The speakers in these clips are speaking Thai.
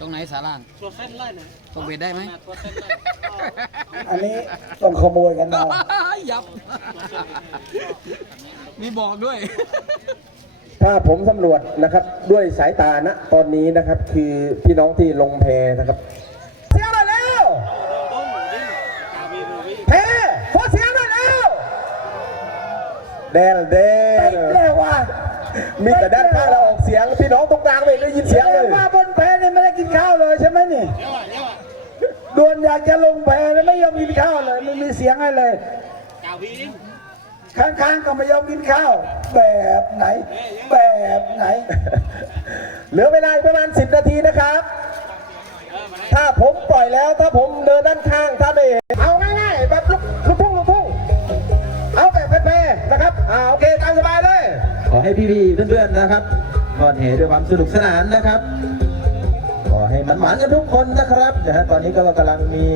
ตรงไหนสาล่างตัวเส้นไล่หน่อยตรงเบ็ดได้ไหมตัวเส้นไล่อันนี้ต้องขโมยกันมายับ มีบอกด้วย ถ้าผมสำรวจนะครับด้วยสายตานะตอนนี้นะครับ คือพี่น้องที่ลงแพนะครับเสียงหน่อยแล้วต้มดิ้งกาบีรูวิแพขอเสียงหน่อยแล้วแดนแดเป๊ะนเลยว่ะมีแต่ด้านข้างเราออกเสียง พี่น้องตรงกลางไม่ได้ยินเสียงเลย ดวนอยากจะลงแพแล้วไม่ยอมกินข้าวเลยไม่มีเสียงให้เลยกาพีข้างๆก็ไม่ยอมกินข้าว แบบไหน แบบไหน เหลือเวลาประมาณ10นาทีนะครับ ถ้าผมปล่อยแล้วถ้าผมเดินด้านข้างถ้าไม่เห็นเอาง่ายๆแบบลุกลุกพุ่งลุกพุ่งเอาแบบเพ่ๆนะครับอ่าโอเคตามสบายเลย ขอให้พี่ๆเพื่อนๆนะครับก่อนเหตุด้วยความสนุกสนานนะครับ ให้มันหมานกันทุกคนนะครับนะฮะตอนนี้ก็กำลังมี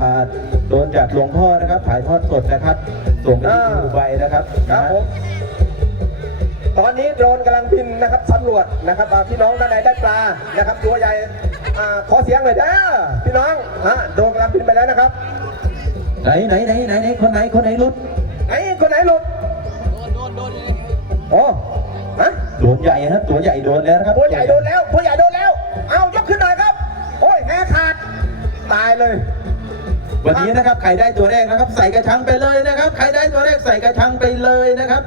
อ่าโดนจากหลวงพ่อนะครับถ่ายทอดสดนะครับส่งไปที่อ่าดูไบนะครับครับนะฮะผมตอนนี้โดรนกำลังบินนะครับสำรวจนะครับอ่าพี่น้องท่านใดได้ปลานะครับตัวใหญ่อ่าขอเสียงหน่อยเด้อพี่น้องฮะโดรนกำลังบินไปแล้วนะครับ ไหนไหนไหนไหนไหนคนไหนคนไหนรุดไหนคนไหนหลุดโดนโดนโดนเลยอ๋อฮะตัวใหญ่นะครับตัวใหญ่โดนแล้วนะครับตัวใหญ่โดนแล้วตัวใหญ่โดน ตายเลย วันนี้นะครับใครได้ตัวแรกนะครับ ใส่กระชังไปเลยนะครับใครได้ตัวแรกใส่กระชังไปเลยนะครับ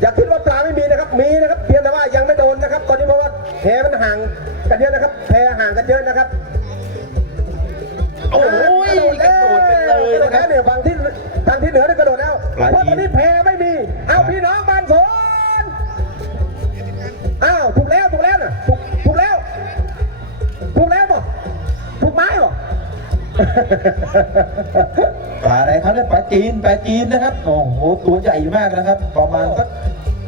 อย่าคิดว่าปลาไม่มีนะครับ มีนะครับ เพียงแต่ว่ายังไม่โดนนะครับ ตอนนี้เพราะว่าแพมันห่างกันเยอะนะครับ แพห่างกันเยอะนะครับโอ้ยกระโดดไปเลยกระโดนะดครัแล้บวเนี่ยฝั่งที่ทางที่เหนือได้กระโดดแล้วปลาเพราะตอนนี้แพไม่มี เอาพี่น้องบ้านส ปลาอะไรครับเนี่ยปลาจีนปลาจีนนะครับ โอ้โหตัวใหญ่มากนะครับ ประมาณสัก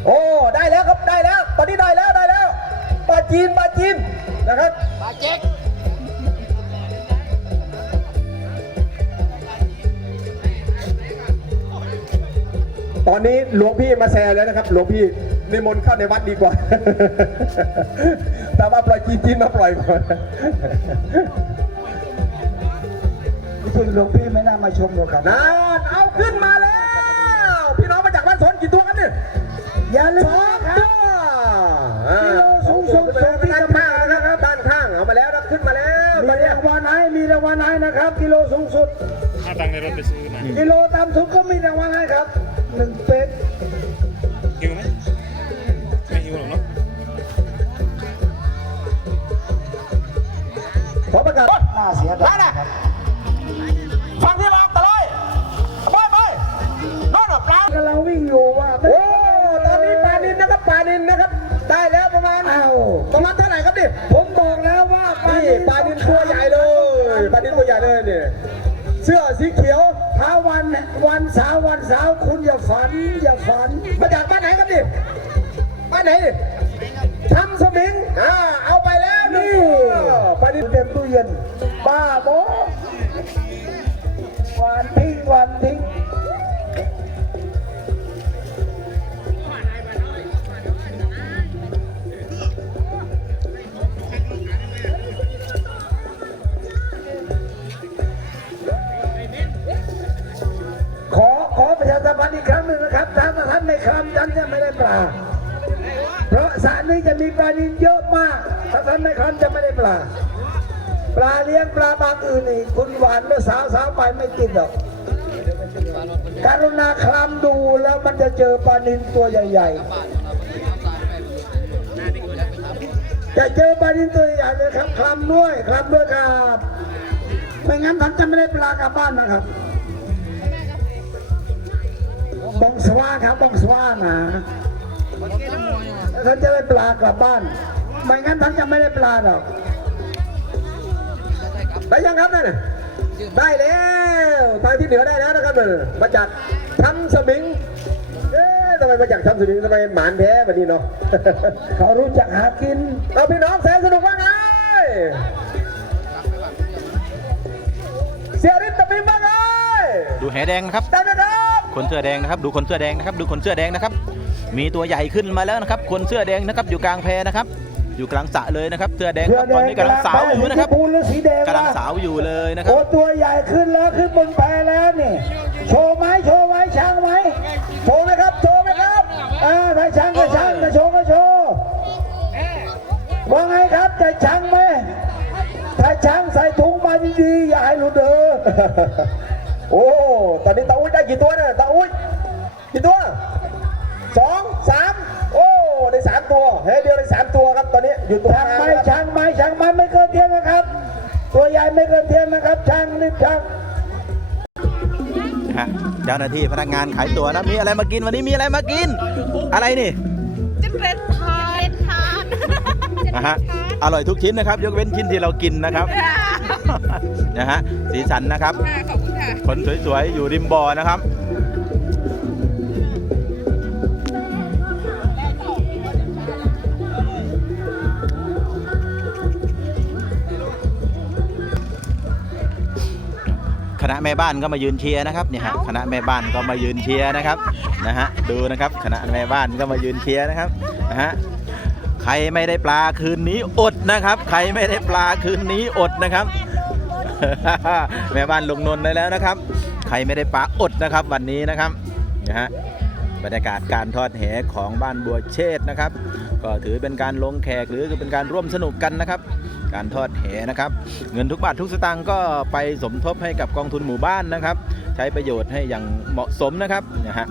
โอ้ได้แล้วครับได้แล้ว ตอนนี้ได้แล้วได้แล้วปลาจีนปลาจีนนะครับปลาเจ๊กตอนนี้หลวงพี่มาแซวแล้วนะครับ หลวงพี่นิมนต์เข้าในวัดดีกว่า แต่ว่าปล่อยจีนจีนมาปล่อยก่อน จริงหลวงพี่ไม่น่ามาชมหรอกครับนานเอาขึ้นมาแล้ว พี่น้องมาจากบ้านสนกี่ตัวกันเนี่ยอย่าลืสมองนะคตัรับวอ่ากิโลสูงสุดด้านข้างนะครับด้านข้างเอามาแล้วครับขึ้นมาแล้วตมีอนเนี้ยรางวัลให้มีรางวัลให้นะครับกิโลสูงสุดเอาตังค์ในรถไปซื้อมากิโลตามทุกก็มีรางวัลให้ครับหนึ่งเป็ด เสื้อสีเขียวถ้าวันวันเสาร์วันเสาร์คุณอย่าฝัน อย่าฝัน มาจากบ้านไหนครับดิบ้านไหนดิทำสมิงอ่าเอาไปแล้วนี่ปลานินเต็มตู้เย็นบ้าโมหวานทิ้งหวานทิ้งา เพราะสระนี้จะมีปลานินเยอะมาก ถ้าท่านไม่คลำจะไม่ได้ปลา ปลาเลี้ยงปลาบางอื่นนี่คุณหวานเมื่อสาวสาวไปไม่ติดหรอกการุณาคลำดูแล้วมันจะเจอปลานินตัวใหญ่ๆ จะเจอปลานินตัวใหญ่เลยครับคลำด้วยคลำด้วยครับไม่งั้นท่านจะไม่ได้ปลากลับบ้านนะครับบองสว่าครับบองสว่านะ ท่านจะได้ปลากลับบ้าน ไม่งั้นท่านจะไม่ได้ปลาหรอกได้ยังครับนั่นน่ะได้แล้วทางที่เหนือได้แล้วนะครับเนี่ยมาจากทำสมิงเอ๊ะทำไมมาจากทำสมิงทำไมหมานแพ้แบบนี้เนาะเขารู้จักหากินเอาพี่น้องแสนสนุกว่าไงเสียริตตะบิมว่าไงดูแหแดงนะครับได้ไหมครับคนเสื้อแดงนะครับ ดูคนเสื้อแดงนะครับ ดูคนเสื้อแดงนะครับ มีตัวใหญ่ขึ้นมาแล้วนะครับ คนเสื้อแดงนะครับอยู่กลางแพนะครับ อยู่กลางสระเลยนะครับเสื้อแดงเสื้คอรับแดตอนงนี้กำลังสาวอยู่นะครับสีชมพูหรือสีแดงกำลังวะสาวอยู่เลยนะครัโอ้บตัวใหญ่ขึ้นแล้วขึ้นบนแพแล้วนี่โชว์ไหมโชว์ไหมช่างไหมโชว์ไหมครับโชว์ไหมครับอ่าถ้าช่างก็ช่างจะโชว์ก็โชว์ว่าไงครับจะช่างไหมถ้าช่างใส่ถุงมาดีๆอย่าให้หลุดเด้อโอ้ตอนนี้ตาอุ้ยได้กี่ตัวเนี่ยตาอุ้ยกี่ตัว ตัวเฮ้ยเดียวได้สามตัวครับตอนนี้อยู่ตรงกช่างไมนะครับช่างไหมช่างไหมไม่เกินเที่ยงนะครับ ตัวใหญ่ไม่เกินเที่ยงนะครับช่างรีบช่างเจ้าหน้าที่พนักงานขายตั๋วนะมีอะไรมากินวันนี้มีอะไรมากิน อะไรนี่จะเป็นทานเป็นทานนะฮะอร่อยทุกชิ้นนะครับ ยกเว้นชิ้นที่เรากินนะครับนะฮะสีสันนะครับ คนสวยๆอยู่ริมบ่อนะครับ แม่บ้านก็มายืนเชียร์นะครับเนี่ยฮะคณะแม่บ้านก็มายืนเชียร์นะครับนะฮะดูนะครับคณะแม่บ้านก็มายืนเชียร์นะครับนะฮะใครไม่ได้ปลาคืนนี้อดนะครับ ใครไม่ได้ปลาคืนนี้อดนะครับ แม่บ้านลงนนท์ได้แล้วนะครับ ใครไม่ได้ปลาอดนะครับวันนี้นะครับนะฮะบรรยากาศการทอดแหของบ้านบัวเชษฐ์นะครับ ก็ถือเป็นการลงแขกหรือเป็นการร่วมสนุกกันนะครับ การทอดแหนะครับ เงินทุกบาททุกสตางค์ก็ไปสมทบให้กับกองทุนหมู่บ้านนะครับ ใช้ประโยชน์ให้อย่างเหมาะสมนะครับนะฮะ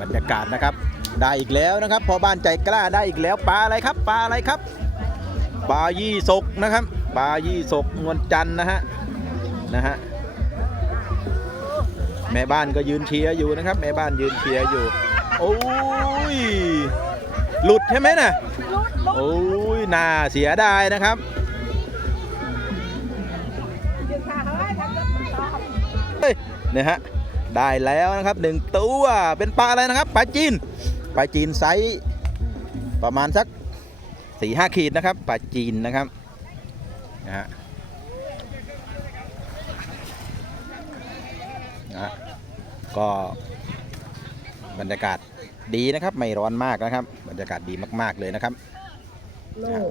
บรรยากาศนะครับ ได้อีกแล้วนะครับ พอบ้านใจกล้าได้อีกแล้วปลาอะไรครับปลาอะไรครับปลายี่สกนะครับปลายี่สกนวลจันนะฮะนะฮะแม่บ้านก็ยืนเชียร์อยู่นะครับ แม่บ้านยืนเชียร์อยู่โอ้ย หลุดใช่ไหมน่ะโอ้ยน่าเสียดายนะครับเฮ้ยเนี่ยฮะได้แล้วนะครับหนึ่งตัวเป็นปลาอะไรนะครับปลาจีนปลาจีนไซส์ประมาณสักสี่ห้าขีดนะครับปลาจีนนะครับนะฮะนะฮะก็บรรยากาศ ดีนะครับ ไม่ร้อนมากนะครับ บรรยากาศดีมาก ๆ เลยนะครับนะฮะ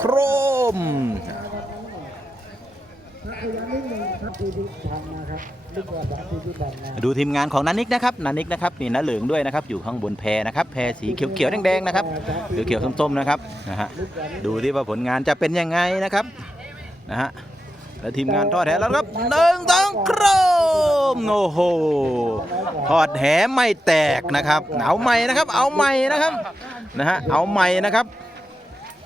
โครมดูทีมงานของนันนิกนะครับนันนิกนะครับมีน้าเหลืองด้วยนะครับอยู่ข้างบนแพนะครับแพสีเขียวๆแดงๆนะครับเขียวๆส้มๆนะครับนะฮะดูที่ว่าผลงานจะเป็นยังไงนะครับนะฮะ แล้วทีมงานทอดแหแล้วครับหนึ่งสองโครมโอ้โหทอดแหไม่แตกนะครับเอาใหม่นะครับ เอาใหม่นะครับนะฮะเอาใหม่นะครับ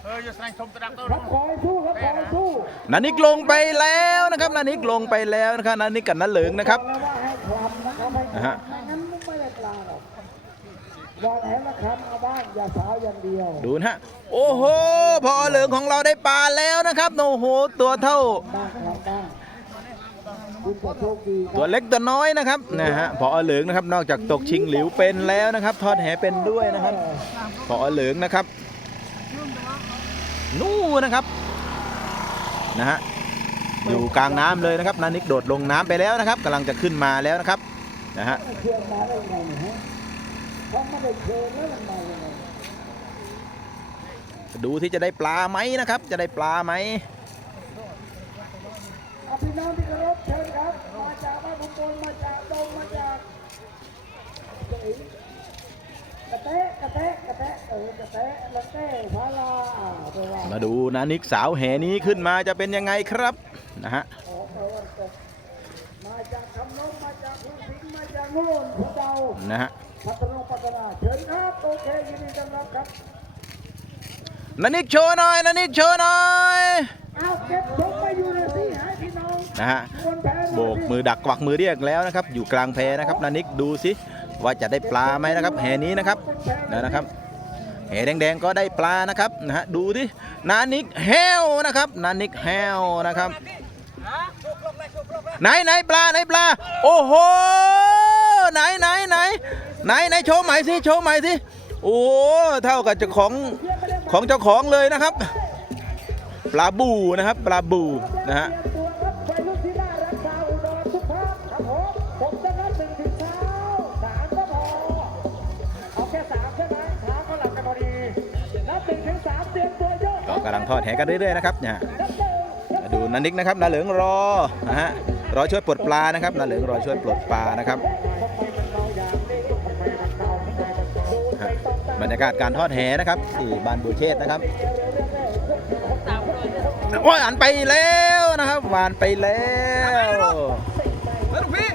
ครับอให้สู้ครับอให้สู้นันนิกลงไปแล้วนะครับนันนิกลงไปแล้วนะครับนันนิกกับนันเหลืองนะครับนะฮะ ไม่งั้นไม่ได้ปลาหรอก วางแหละคลำเอาบ้างอย่าสาวอย่างเดียวดูนะฮะโอ้โหพอเหลืองของเราได้ปลาแล้วนะครับโอ้โหตัวเท่า บ้างครับบ้างคุณจะโชคดีคตัวรับเล็กตัวน้อยนะครับนะฮะพอเหลืองนะครับนอกจากตกชิงหลิวเป็นแล้วนะครับ ทอดแหเป็นด้วยนะครับพอเหลืองนะครับ นู่นนะครับนะฮะอยู่กลางน้ำเลยนะครับนานิกโดดลงน้ำไปแล้วนะครับกำลังจะขึ้นมาแล้วนะครับนะฮะ เชื่อมาได้ยังไงเนี่ยฮะ เขาไม่ได้เชิญแล้วมันมายังไงดูที่จะได้ปลาไหมนะครับ จะได้ปลาไหมเอาพี่น้องที่เคารพเชิญครับ มาจากบ้านบุญบนมาจากดงมาจากเจ๋ยกระแตะกระแตะกระแตะเออกระแตะกระแตะพาลาอ่าไปว่ามาดูนานิกสาวแหนี้ขึ้นมาจะเป็นยังไงครับนะฮะขอตะวันตกมาจากคำนงมาจากภูสิงห์มาจากโน่นพะเดานะฮะ พัทลุงพัฒนาเชิญครับโอเคยินดีต้อนรับครับนานิกโชว์หน่อยนานิกโชว์หน่อยเอาเก็บชมไปอยู่ในที่ให้พี่น้องนะฮะบนแพหน่ยโบกมือดักกวักมือเรียกแล้วนะครับ อยู่กลางแพนะครับนานิกดูสิว่าจะได้ปลาไหมนะครับแหนี้นะครับนะนะครับแหแดงๆก็ได้ปลานะครับนะฮะดูที่นานิกแฮวนะครับนานิกแฮวนะครับไหนไหนปลาไหนปลา โอ้โห ไหนไหนโชว์ใหม่สิโชว์ใหม่สิโอ้เท่ากับเจ้าของของเจ้าของเลยนะครับ ปลาบูนะครับ ปลาบูนะฮะก็กำลังทอดแหกันเรื่อยๆนะครับเนี่ยดูนันนิกนะครับนาเหลืองรอนะฮะรอช่วยปลดปลานะครับนาเหลืองรอช่วยปลดปลานะครับ บรรยากาศการทอดแหนะครับที่บ้านบูเชษนะครับว่านไปแล้วนะครับหวานไปแล้วแล้วลูกพี่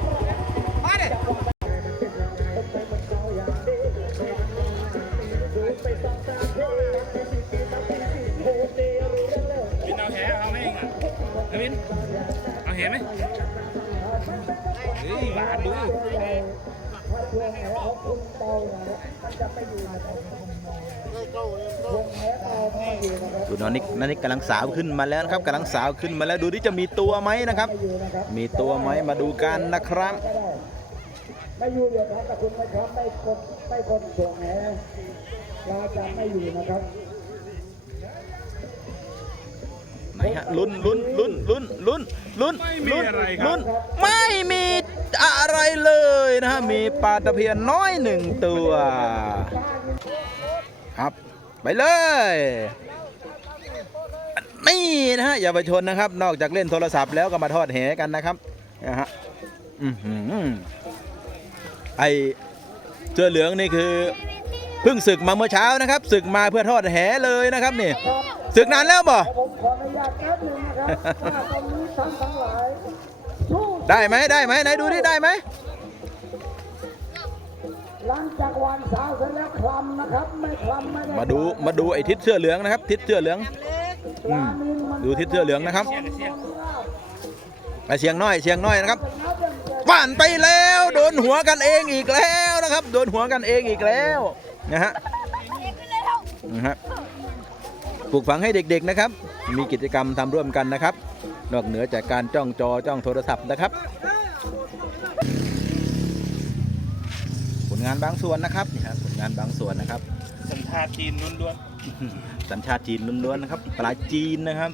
มาดิวินเอาแหเอาไหมเองอะเอาวินเอาแหไหมเฮ้ยหวานดู ดูนันนิกนันนิกกำลังสาวขึ้นมาแล้วนะครับกำลังสาวขึ้นมาแล้วดูที่จะมีตัวไหมนะครับ มีตัวไหมมาดูกันนะครับไม่อยู่เดี๋ยวครับแต่คุณไม่ครับไม่กดไม่กดส่งแหเราจะไม่อยู่นะครับไหนฮะลุ้นลุ้นลุ้นลุ้นลุ้นลุ้นไม่มีลุ้นอะไรครับลุ้นไม่มี อะไรเลยนะฮะมีปลาตะเพียนน้อยหนึ่งตัว ครับไปเลยนี่นะฮะเยาวชนนะครับ นอกจากเล่นโทรศัพท์แล้วก็มาทอดแหกันนะครับนะฮะอื้อหือไอเสื้อเหลืองนี่คือเพิ่งศึกมาเมื่อเช้านะครับศึกมาเพื่อทอดแหเลยนะครับนี่ศึกนานแล้วบ่ผมขออนุญาตแป๊บหนึงนะครับถ้าตรงนี้ท่านทั้งหลาย ได้ไหมได้ไหมไหนดูดิได้ไหมหลังจากวันเสาร์เสร็จแล้วคลำนะครับไม่คลำไม่ได้มาดูมาดูไอ้ทิศเสื้อเหลืองนะครับ ทิศเสื้อเหลืองอืมดูทิศเสื้อเหลืองนะครับไอ้เชียงน้อยเชียงน้อยนะครับป่านไปแล้วโดนหัวกันเองอีกแล้วนะครับ โดนหัวกันเองอีกแล้วนะฮะนะฮะปลูกฝังให้เด็กๆนะครับ มีกิจกรรมทำร่วมกันนะครับ นอกเหนือจากการจ้องจอจ้องโทรศัพท์นะครับ ผลงานบางส่วนนะครับนี่ฮะผลงานบางส่วนนะครับ สัญชาติจีนล้วนสัญชาติจีนล้วนๆนะครับ ปลาจีนนะครับ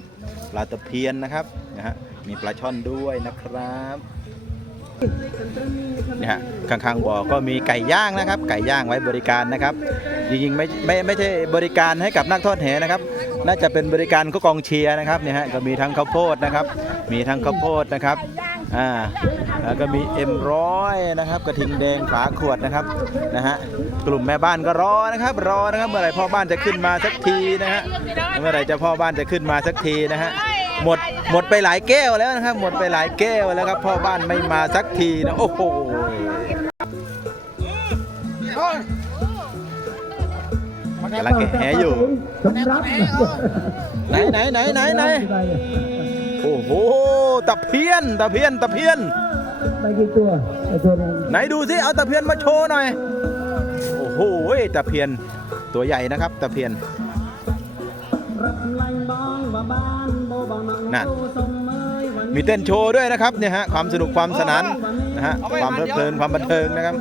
ปลาตะเพียนนะครับนะฮะมีปลาช่อนด้วยนะครับเนี่ยฮะข้างๆบ่อก็มีไก่ย่างนะครับ ไก่ย่างไว้บริการนะครับจริงๆไม่ไม่ไม่ใช่บริการให้กับนักทอดแหนะครับ น่าจะเป็นบริการก็กองเชียร์นะครับเนี่ยฮะก็มีทั้งข้าวโพดนะครับ มีทั้งข้าวโพดนะครับอ่าแล้วก็มีเอ็มร้อยนะครับกระทิงแดงฝาขวดนะครับนะฮะกลุ่มแม่บ้านก็รอนะครับ รอนะครับ เมื่อไหร่พ่อบ้านจะขึ้นมาสักทีนะฮะเมื่อไหร่จะพ่อบ้านจะขึ้นมาสักทีนะฮะหมดหมดไปหลายแก้วแล้วนะครับ หมดไปหลายแก้วแล้วครับพ่อบ้านไม่มาสักทีนะโอ้โห กำลังแกะแหอยู่ สำรับไหนไหนไหนไหนไหนโอ้โหตะเพียนตะเพียนตะเพียนไม่กี่ตัวไอ้ตัวนั้นไหนดูสิเอาตะเพียนมาโชว์หน่อย โอ้โหตะเพียนตัวใหญ่นะครับตะเพียนนั่นมีเต้นโชว์ด้วยนะครับเนี่ยฮะความสนุกความสนานนะฮะความเพลิดเพลินความบันเทิงนะครับ